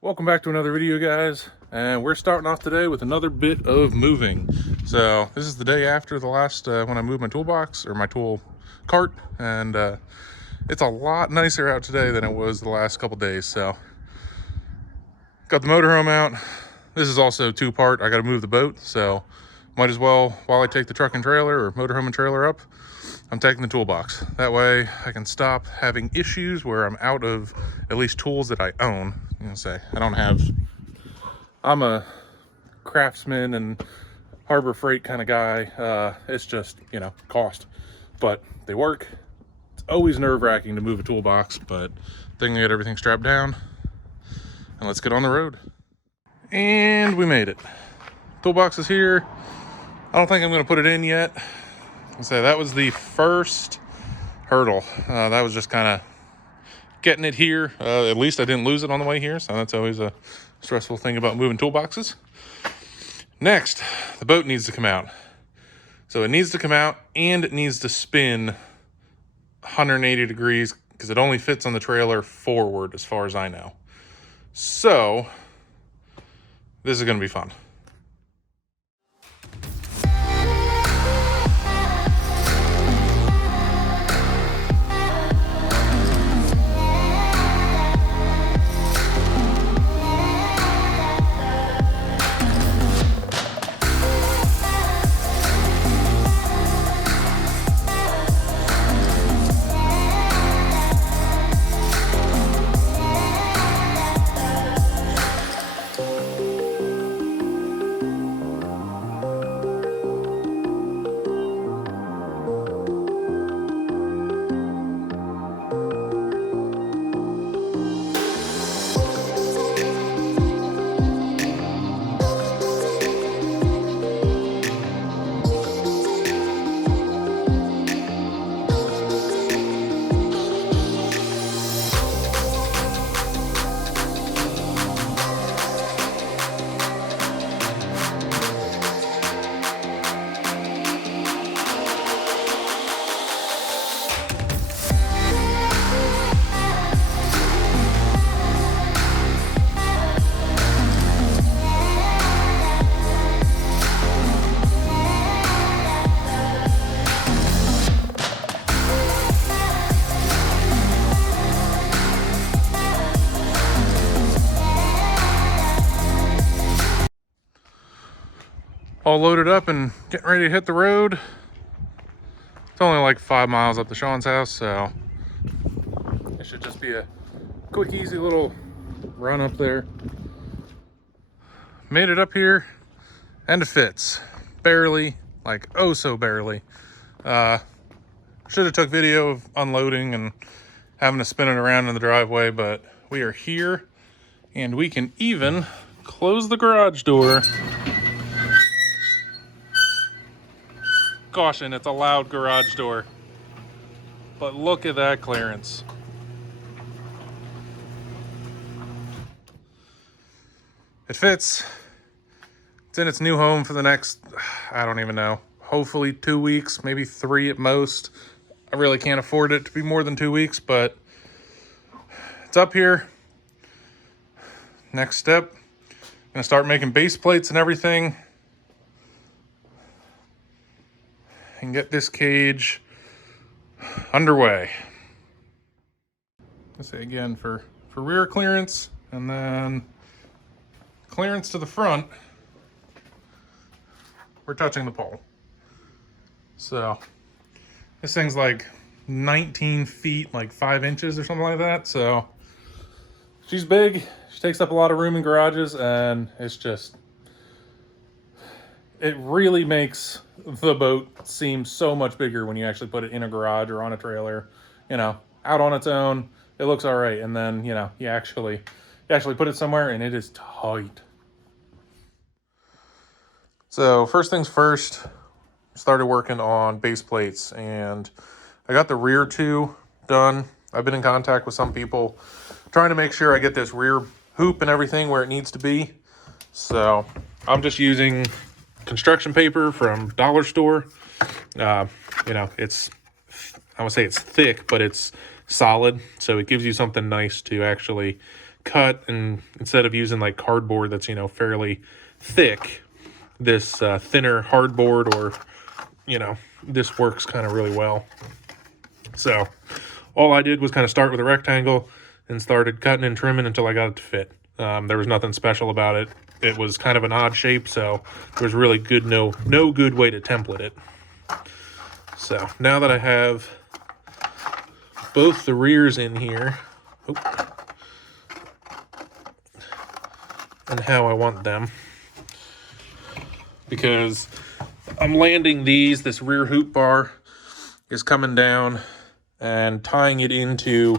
Welcome back to another video, guys, and we're starting off today with another bit of moving. So this is the day after the last when I moved my toolbox or my tool cart, and it's a lot nicer out today than it was the last couple days. So got the motorhome out. This is also two-part. I got to move the boat, so might as well, while I take the truck and trailer or motorhome and trailer up, I'm taking the toolbox. That way I can stop having issues where I'm out of at least tools that I own. You know, say I'm a craftsman and Harbor Freight kind of guy. It's just, you know, cost, but they work. It's always nerve-wracking to move a toolbox, but then I get everything strapped down and let's get on the road. And we made it. Toolbox is here. I don't think I'm going to put it in yet. So that was the first hurdle. That was just kind of getting it here. At least I didn't lose it on the way here, so that's always a stressful thing about moving toolboxes. Next, the boat needs to come out. So it needs to come out and it needs to spin 180 degrees because it only fits on the trailer forward as far as I know. So this is going to be fun. All loaded up and getting ready to hit the road. It's only like 5 miles up to Sean's house, so it should just be a quick, easy little run up there. Made it up here, and it fits. Barely, like oh so barely. Should have took video of unloading and having to spin it around in the driveway, but we are here, and we can even close the garage door. Caution, it's a loud garage door, but look at that clearance. It fits. It's in its new home for the next, I don't even know, hopefully 2 weeks, maybe 3 at most. I really can't afford it to be more than 2 weeks, but it's up here. next step, I'm gonna start making base plates and everything, and get this cage underway. Let's say again for rear clearance, and then clearance to the front, we're touching the pole. So this thing's like 19 feet, like 5 inches or something like that. So she's big. She takes up a lot of room in garages, and it's just, it really makes the boat seem so much bigger when you actually put it in a garage or on a trailer. You know, out on its own, it looks all right, and then, you know, you actually put it somewhere and it is tight. So first things first, started working on base plates, and I got the rear two done. I've been in contact with some people trying to make sure I get this rear hoop and everything where it needs to be. So I'm just using construction paper from Dollar Store. You know, it's, I would say it's thick, but it's solid, so it gives you something nice to actually cut, and instead of using like cardboard that's, you know, fairly thick, this thinner hardboard, or, you know, this works kind of really well. So all I did was kind of start with a rectangle and started cutting and trimming until I got it to fit. There was nothing special about it. It was kind of an odd shape, so there was really good no good way to template it. So now that I have both the rears in here, and how I want them, because I'm landing this rear hoop bar is coming down and tying it into,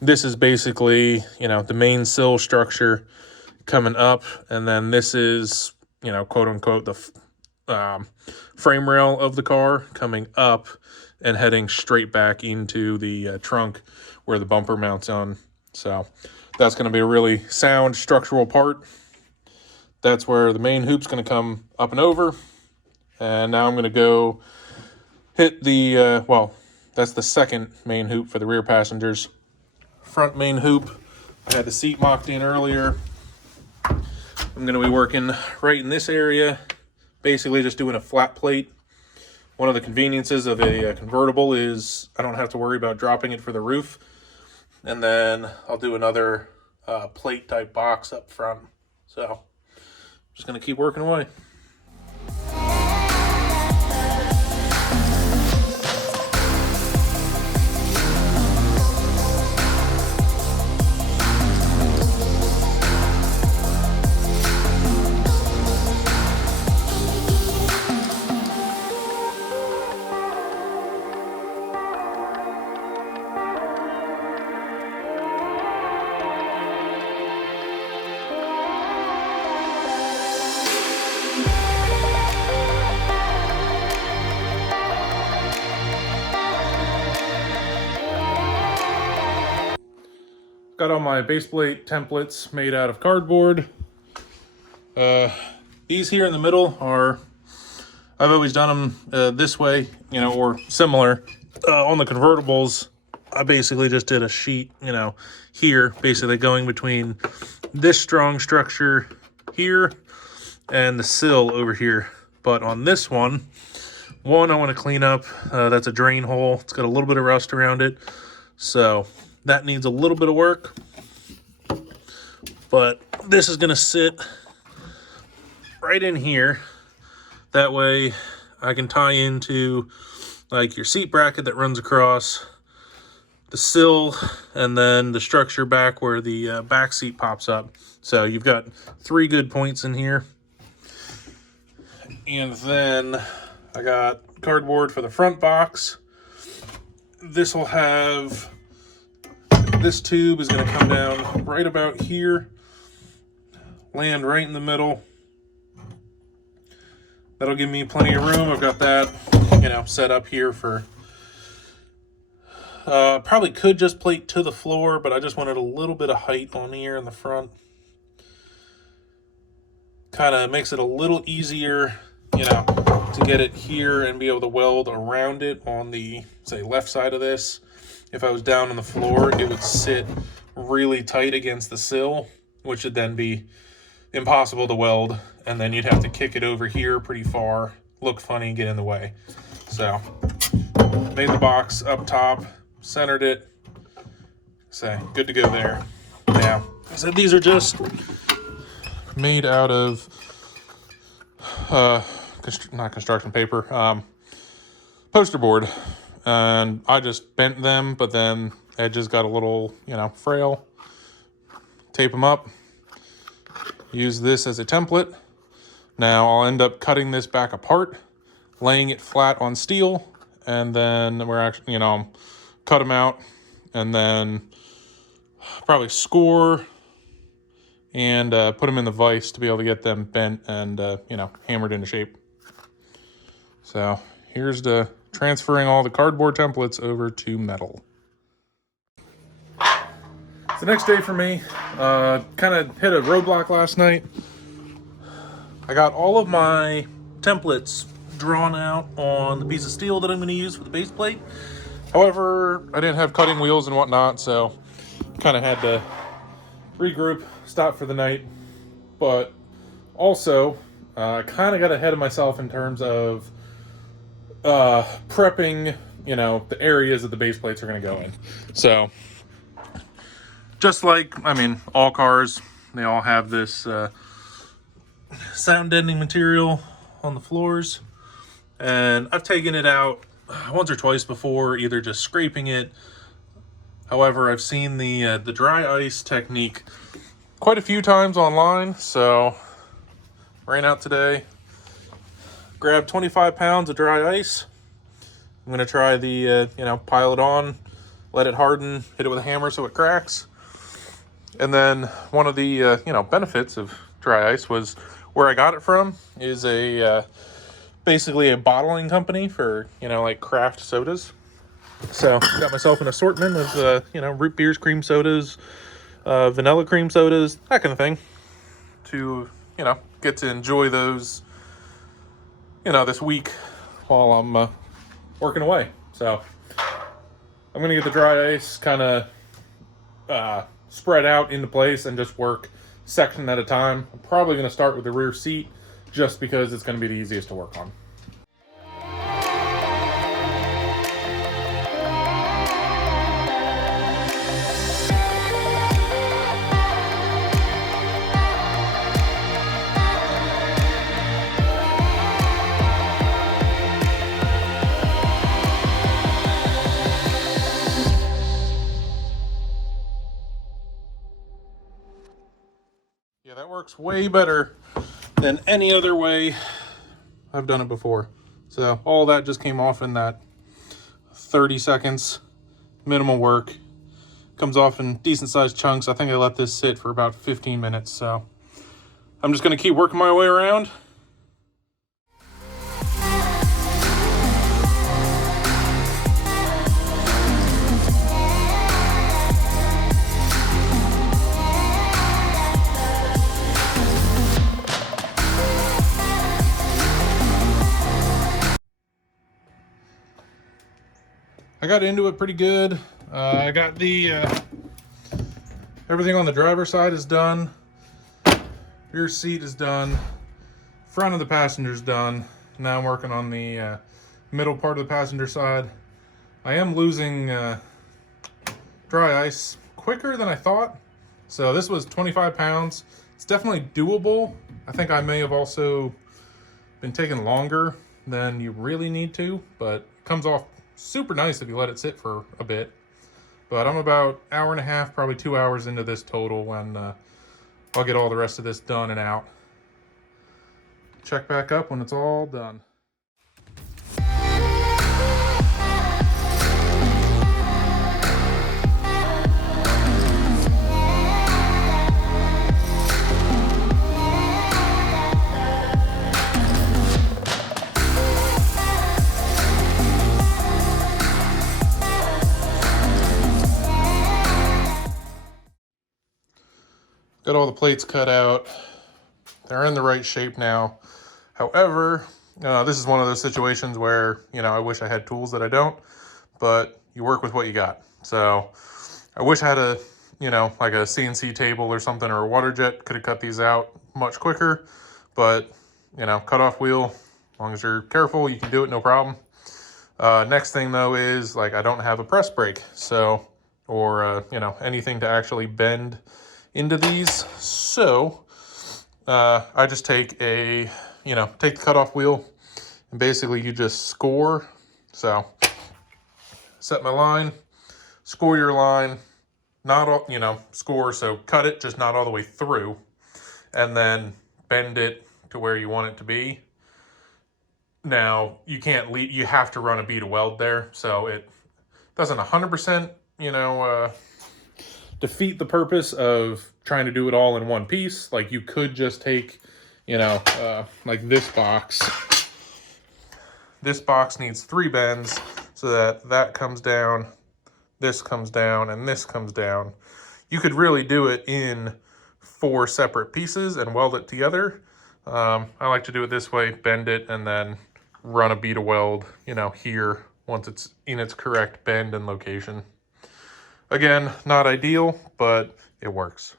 this is basically, you know, the main sill structure coming up, and then this is, you know, quote unquote, the frame rail of the car coming up and heading straight back into the trunk where the bumper mounts on. So that's going to be a really sound structural part. That's where the main hoop's going to come up and over. And now I'm going to go hit the, well, that's the second main hoop for the rear passengers. Front main hoop, I had the seat mocked in earlier. I'm going to be working right in this area, basically just doing a flat plate. One of the conveniences of a convertible is I don't have to worry about dropping it for the roof. And then I'll do another plate type box up front. So just going to keep working away. Got all my base plate templates made out of cardboard. These here in the middle are, I've always done them this way, you know, or similar. On the convertibles, I basically just did a sheet, you know, here, basically going between this strong structure here and the sill over here. But on this one I want to clean up. That's a drain hole. It's got a little bit of rust around it. So that needs a little bit of work, but this is going to sit right in here. That way I can tie into like your seat bracket that runs across the sill, and then the structure back where the back seat pops up. So you've got 3 good points in here. And then I got cardboard for the front box. This will have, this tube is going to come down right about here, land right in the middle. That'll give me plenty of room. I've got that, you know, set up here for, probably could just plate to the floor, but I just wanted a little bit of height on here in the front. Kind of makes it a little easier, you know, to get it here and be able to weld around it on the, say, left side of this. If I was down on the floor, it would sit really tight against the sill, which would then be impossible to weld, and then you'd have to kick it over here pretty far, look funny, get in the way. So made the box up top, centered it, so good to go there. Now, I said these are just made out of not construction paper, poster board, and I just bent them, but then edges got a little, frail. Tape them up, use this as a template. Now I'll end up cutting this back apart, laying it flat on steel, and then we're actually, cut them out, and then probably score and put them in the vise to be able to get them bent and, hammered into shape. So here's the transferring all the cardboard templates over to metal. It's the next day for me. Kind of hit a roadblock last night. I got all of my templates drawn out on the piece of steel that I'm going to use for the base plate. However, I didn't have cutting wheels and whatnot, so kind of had to regroup, stop for the night. But also, I kind of got ahead of myself in terms of prepping, the areas that the base plates are going to go in. So, just like, all cars, they all have this sound deadening material on the floors. And I've taken it out once or twice before, either just scraping it. However, I've seen the dry ice technique quite a few times online, so ran out today, grabbed 25 pounds of dry ice. I'm going to try the, pile it on, let it harden, hit it with a hammer so it cracks. And then one of the, benefits of dry ice was where I got it from is basically a bottling company for, like craft sodas. So got myself an assortment of, root beers, cream sodas, vanilla cream sodas, that kind of thing to, get to enjoy those, this week while I'm working away. So I'm going to get the dry ice kind of spread out into place and just work section at a time. I'm probably going to start with the rear seat just because it's going to be the easiest to work on. Yeah, that works way better than any other way I've done it before. So all that just came off in that 30 seconds, minimal work. Comes off in decent sized chunks. I think I let this sit for about 15 minutes. So I'm just gonna keep working my way around. I got into it pretty good. I got the everything on the driver's side is done. Rear seat is done. Front of the passenger's done. Now I'm working on the middle part of the passenger side. I am losing dry ice quicker than I thought. So this was 25 pounds. It's definitely doable. I think I may have also been taking longer than you really need to, but it comes off super nice if you let it sit for a bit. But I'm about an hour and a half, probably 2 hours into this total when I'll get all the rest of this done and out. Check back up when it's all done. Got all the plates cut out. They're in the right shape now. However, this is one of those situations where, I wish I had tools that I don't, but you work with what you got. So I wish I had a, you know, like a CNC table or something, or a water jet could have cut these out much quicker. But, you know, cutoff wheel, as long as you're careful, you can do it, no problem. Next thing though is, like, I don't have a press brake, so, or, you know, anything to actually bend into these. So, I just take a, you know, take the cutoff wheel and basically you just score. So, set my line, score your line, not all, you know, score, so cut it, just not all the way through, and then bend it to where you want it to be. Now, you can't leave, you have to run a bead of weld there, so it doesn't 100%, you know, defeat the purpose of trying to do it all in one piece. Like, you could just take, you know, like this box. This box needs 3 bends so that that comes down, this comes down, and this comes down. You could really do it in 4 separate pieces and weld it together. I like to do it this way, bend it, and then run a bead of weld, you know, here, once it's in its correct bend and location. Again, not ideal, but it works.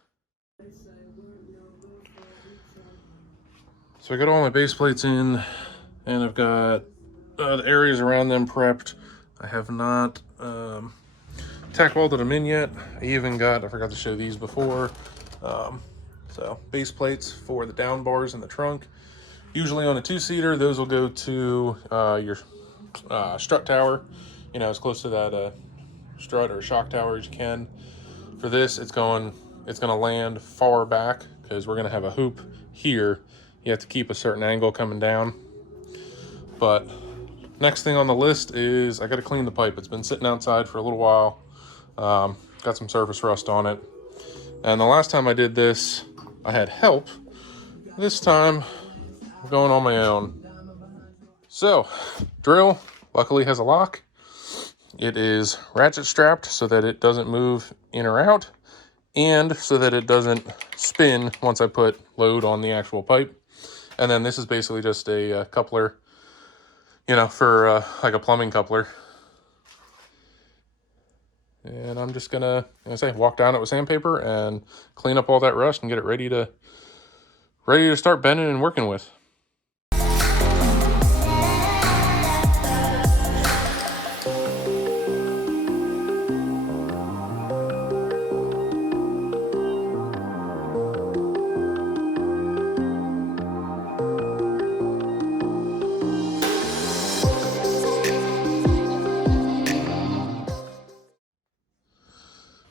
So I got all my base plates in, and I've got the areas around them prepped. I have not tack welded them in yet. I even got, I forgot to show these before, so base plates for the down bars in the trunk. Usually on a 2-seater, those will go to your strut tower, you know, as close to that strut or shock tower as you can. For this, it's gonna land far back because we're gonna have a hoop here. You have to keep a certain angle coming down. But next thing on the list is I got to clean the pipe. It's been sitting outside for a little while. Got some surface rust on it. And the last time I did this, I had help. This time, I'm going on my own. So, drill luckily has a lock. It is ratchet strapped so that it doesn't move in or out, and so that it doesn't spin once I put load on the actual pipe. And then this is basically just a coupler, you know, for like a plumbing coupler. And I'm just gonna, walk down it with sandpaper and clean up all that rust and get it ready to start bending and working with.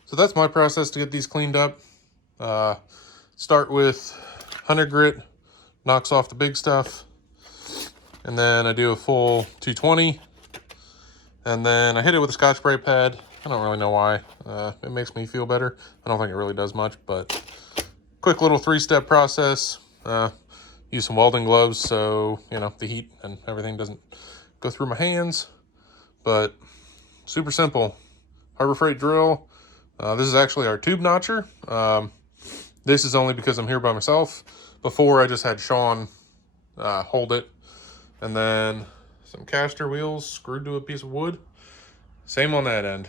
So that's my process to get these cleaned up. Start with 100 grit, knocks off the big stuff. And then I do a full 220. And then I hit it with a Scotch Brite pad. I don't really know why. It makes me feel better. I don't think it really does much, but quick little 3-step process. Use some welding gloves so, you know, the heat and everything doesn't go through my hands. But super simple. Harbor Freight drill. This is actually our tube notcher. This is only because I'm here by myself. Before, I just had Sean hold it. And then some caster wheels screwed to a piece of wood. Same on that end.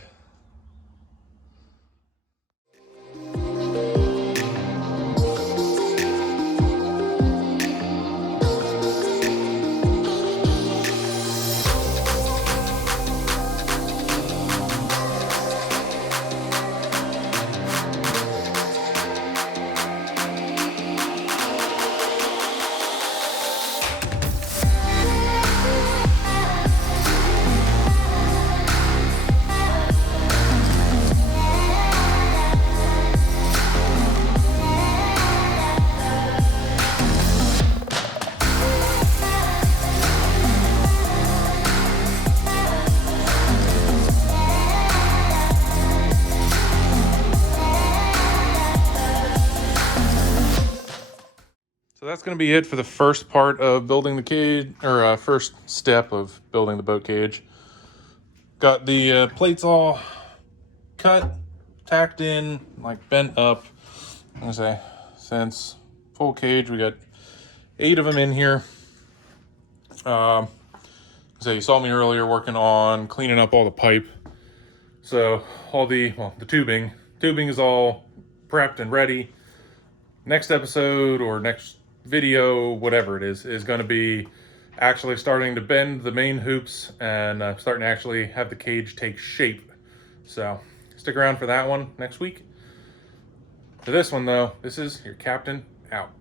So that's going to be it for the first part of building the cage, or first step of building the boat cage. Got the plates all cut, tacked in, like bent up. I'm going to say, since full cage, we got 8 of them in here. So you saw me earlier working on cleaning up all the pipe. So all the tubing tubing is all prepped and ready. Next episode or next video, whatever it is going to be actually starting to bend the main hoops and starting to actually have the cage take shape. So stick around for that one next week. For this one though, this is your captain out.